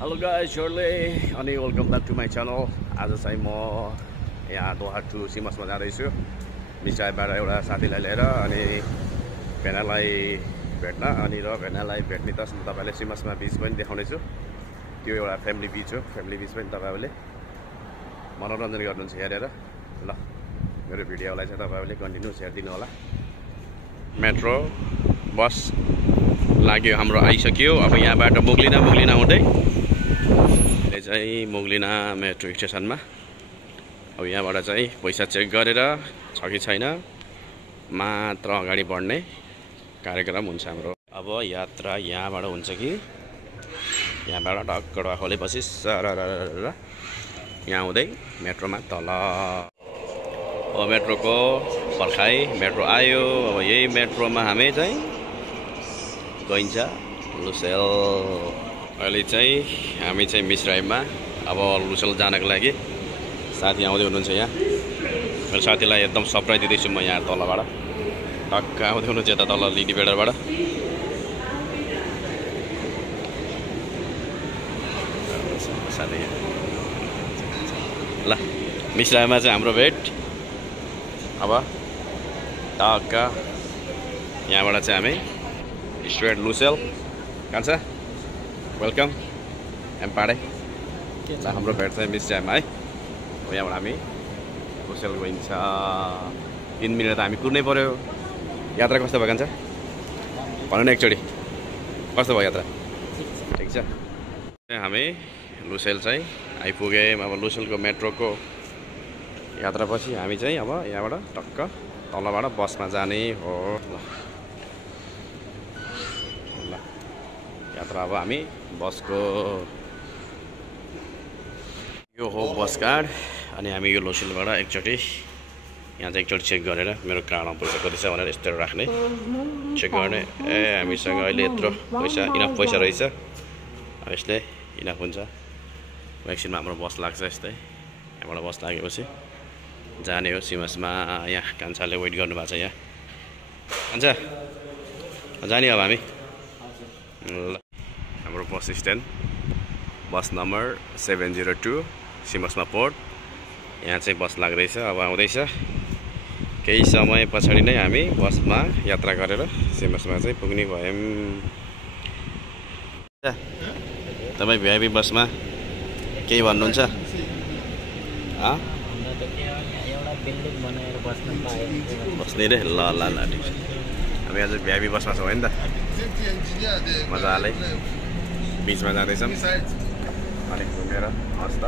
Hello guys, surely अनि welcome back to my channel. आज चाहिँ म यहाँ दोहा टु सिमसमा जाँदैछु मिस्टाइबाट एउटा साथीलाई लिएर अनि भेनालाई भेट्न अनि भेनालाई भेट्ने त तपाईले सिमसमा बीच पनि देखाउनेछु। त्यो एउटा फ्यामिली बीच हो। फ्यामिली बीच पनि तपाईले मनोरञ्जन गर्नुहुन्छ हेरेर। ल मेरो भिडियोलाई चाहिँ तपाईले कन्टिन्युस हेर्दिनु होला। मेट्रो बस लाग्यो हाम्रो आइसक्यो। अब यहाँबाट मुगलिना हुँदै चाहिँ मुगलिना मेट्रो स्टेसनमा अब यहाँबाट चाहिँ पैसा चेक गरेर छ कि छैन मात्र अगाडि बढ्ने कार्यक्रम हुन्छ हाम्रो। अब यात्रा यहाँबाट हुन्छ कि यहाँबाट टक्क खोलेपछि सरर यहाँ हुँदै मेट्रोमा तल। अब मेट्रोको पर्खाइ मेट्रो आयो। अब यही मेट्रोमा हामी चाहिँ गइन्छ लुसेल। अहिले चाहिँ हामी चाहिँ मिसराइममा अब लुसेल जानको लागि साथी आउँदै हुनुहुन्छ। यहाँ मेरो साथीलाई एकदम सरप्राइज दिँदैछु म यहाँ तलबाट टक्क आउँदै हुनुहुन्छ यता तल लिडी बेडरबाट। साथी ल मिसराइममा चाहिँ हाम्रो भेट। अब टक्क यहाँबाट चाहिँ हामी स्ट्रेट लुसेल कान्छ वेलकम एम्पाडे ल हाम्रो भेट चाहिँ मिसराइममा है। अब यहाँबाट हामी लुसेल गइन्छ। 3 मिनट त हामी कुर्नै पर्यो। यात्रा कस्तो भयो कान्छ भन्नु न एकचोटि कस्तो भयो यात्रा? ठिक छ। हामी लुसेल चाहिँ आइपुग्यौँ। अब लुसेलको मेट्रोको यात्रापछि हामी चाहिँ अब यहाँबाट टक्क तलबाट बसमा जाने हो। ल यात्रा अब हामी बसको यो हो बस कार्ड अनि हामी यो लुसेलबाट एकचोटि यहाँ चाहिँ एकचोटि चेक गरेर मेरो कार्डमा पैसा कति छ भनेर यस्तो राख्ने चेक गर्ने। हामीसँग अहिले यत्रो पैसा इनफ पैसा रहेछ। यसले इनफ हुन्छ। एकछिनमा हाम्रो बस लाग्छ। यस्तै यहाँबाट बस लागेपछि जाने हो सिमसमा। यहाँ कान्छाले वेट गर्नु भएको छ। यहाँ कान्छा जाने अब हामी। ल हाम्रो बस स्ट्यान्ड बस नम्बर 702 सिमसमा पोर्ट। यहाँ चाहिँ बस लाग्दैछ। अब आउँदैछ। केही समय पछाडि नै हामी बसमा यात्रा गरेर सिमसमा चाहिँ पुग्ने भयौँ। तपाईँ भिआइपी बसमा केही भन्नुहुन्छ? बस्ने रे। ल ल ल ठिक छ। हामी आज भिआइपी बसमा छौँ होइन त मजाले बिचमा जाँदैछौँ अनि घुमेर मस्त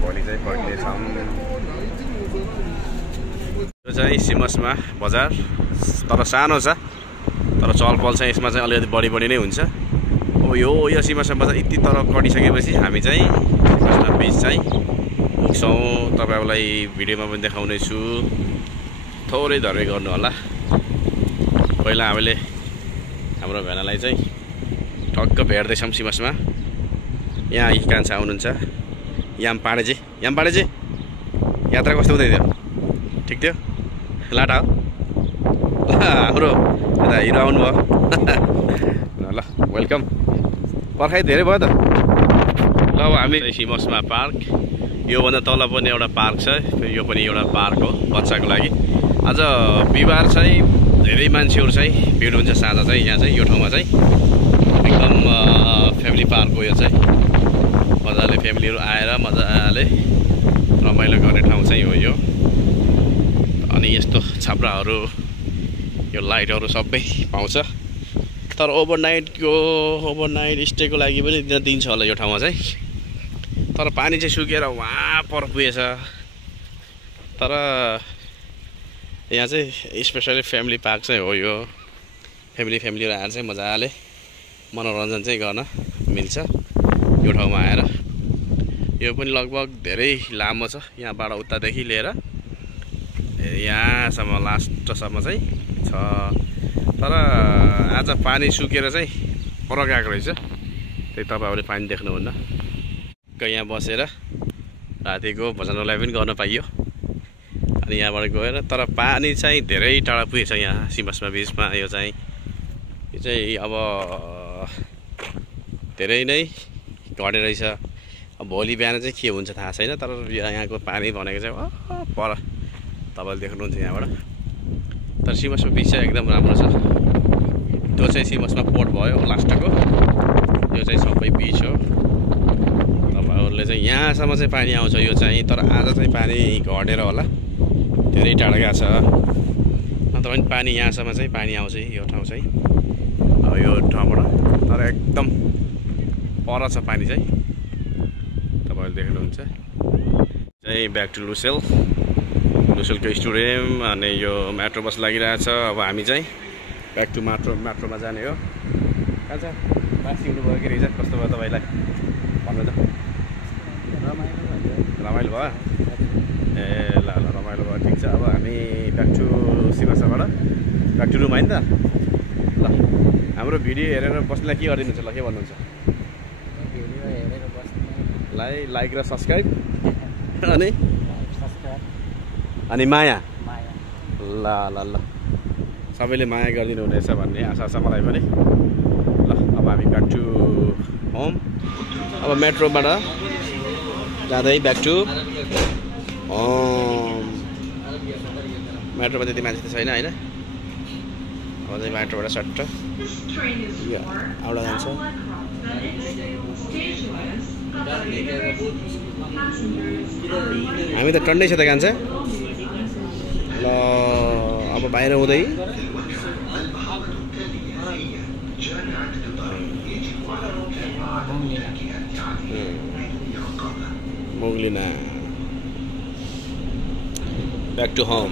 भोलि चाहिँ फर्किनेछौँ। यो चाहिँ सिमसमा बजार तर सानो छ तर चहलपहल चाहिँ यसमा चाहिँ अलिकति बढी नै हुन्छ। अब यो सिमसमा बजार यति तर कटिसकेपछि हामी चाहिँ सिमसमा बिच चाहिँ पुग्छौँ। तपाईँहरूलाई भिडियोमा पनि देखाउने छु। थोरै धरै गर्नु होला। पहिला हामीले हाम्रो भेनालाई चाहिँ टक्क भेट्दैछौँ सिमसमा। यहाँ कान्छा आउनुहुन्छ यामपाडेजी यात्रा कस्तो हुँदै थियो? ठिक थियो? लाटा हो हाम्रो यता हिरो आउनुभयो। ल वेलकम। पर्खाइ धेरै भयो त। ल अब हामी सिमसमा पार्क योभन्दा तल पनि एउटा पार्क छ। यो पनि एउटा पार्क हो बच्चाको लागि। आज बिहिबार चाहिँ धेरै मान्छेहरू चाहिँ भिड हुन्छ साँझ चाहिँ। यहाँ चाहिँ यो ठाउँमा चाहिँ एकदम फ्यामिली पार्क हो। यो चाहिँ मजाले फ्यामिलीहरू आएर मजाले रमाइलो गर्ने ठाउँ चाहिँ हो यो। अनि यस्तो छाप्राहरू यो लाइटहरू सबै पाउँछ। तर ओभरनाइट स्टेको लागि पनि दिन्छ होला यो ठाउँमा चाहिँ। तर पानी चाहिँ सुकेर वहाँ पर पुगेछ। तर यहाँ चाहिँ स्पेसली फ्यामिली पार्क चाहिँ हो यो। फ्यामिलीहरू आएर चाहिँ मजाले मनोरञ्जन चाहिँ गर्न मिल्छ यो ठाउँमा आएर। यो पनि लगभग धेरै लामो छ। यहाँबाट उतादेखि लिएर यहाँसम्म लास्टसम्म चाहिँ छ। तर आज पानी सुकेर चाहिँ पर गएको रहेछ। त्यही तपाईँहरूले पानी देख्नुहुन्न। यहाँ बसेर रातिको भोजनलाई पनि गर्न पाइयो। अनि यहाँबाट गएर तर पानी चाहिँ धेरै टाढा पुगेछ यहाँ सिमसमा बिचमा। यो चाहिँ अब धेरै नै घटे रहेछ। अब भोलि बिहान चाहिँ के हुन्छ थाहा छैन, तर यहाँको पानी भनेको चाहिँ पर तपाईँले देख्नुहुन्छ यहाँबाट। तर सिमसमा बिच चाहिँ एकदम राम्रो छ। त्यो चाहिँ सिमसमा पोर्ट भयो लास्टको, यो चाहिँ सबै बिच हो। तपाईँहरूले चाहिँ यहाँसम्म चाहिँ पानी आउँछ यो चाहिँ, तर आज चाहिँ पानी घटेर होला, धेरै टाढा गएको छ। नत्र पनि पानी यहाँसम्म चाहिँ पानी आउँछ यो ठाउँ चाहिँ, अब यो ठाउँबाट। तर एकदम पर छ पानी चाहिँ, तपाईँहरूले देख्नुहुन्छ। चाहिँ ब्याक टु लुसेलको स्टुडियम। अनि यो मेट्रो बस लागिरहेछ। अब हामी चाहिँ ब्याक टु मेट्रोमा जाने हो। कहाँ छ बासी हुनुभयो कि रिजल्ट कस्तो भयो तपाईँलाई भन्नु त? रमाइलो भयो? ए ल ल रमाइलो भयो, ठिक छ। अब हामी ब्याक टु सिमसाबाट ब्याक टु रुम होइन त? ल हाम्रो भिडियो हेरेर बस्नेलाई के गरिदिनुहुन्छ ल, के भन्नुहुन्छ? लाइक र सब्सक्राइब अनि माया ल ल ल सबैले माया गरिदिनु हुनेछ भन्ने आशा छ मलाई पनि। ल अब हामी ब्याक टु होम। अब मेट्रोबाट जाँदै ब्याक टु होम। मेट्रोमा त्यति मान्छे त छैन होइन। अब चाहिँ मेट्रोबाट सट्ट आउला जान्छ। हामी त टन्डै छ त कान्छ। ल अब बाहिर हुँदै मुगलिना ब्याक टु होम।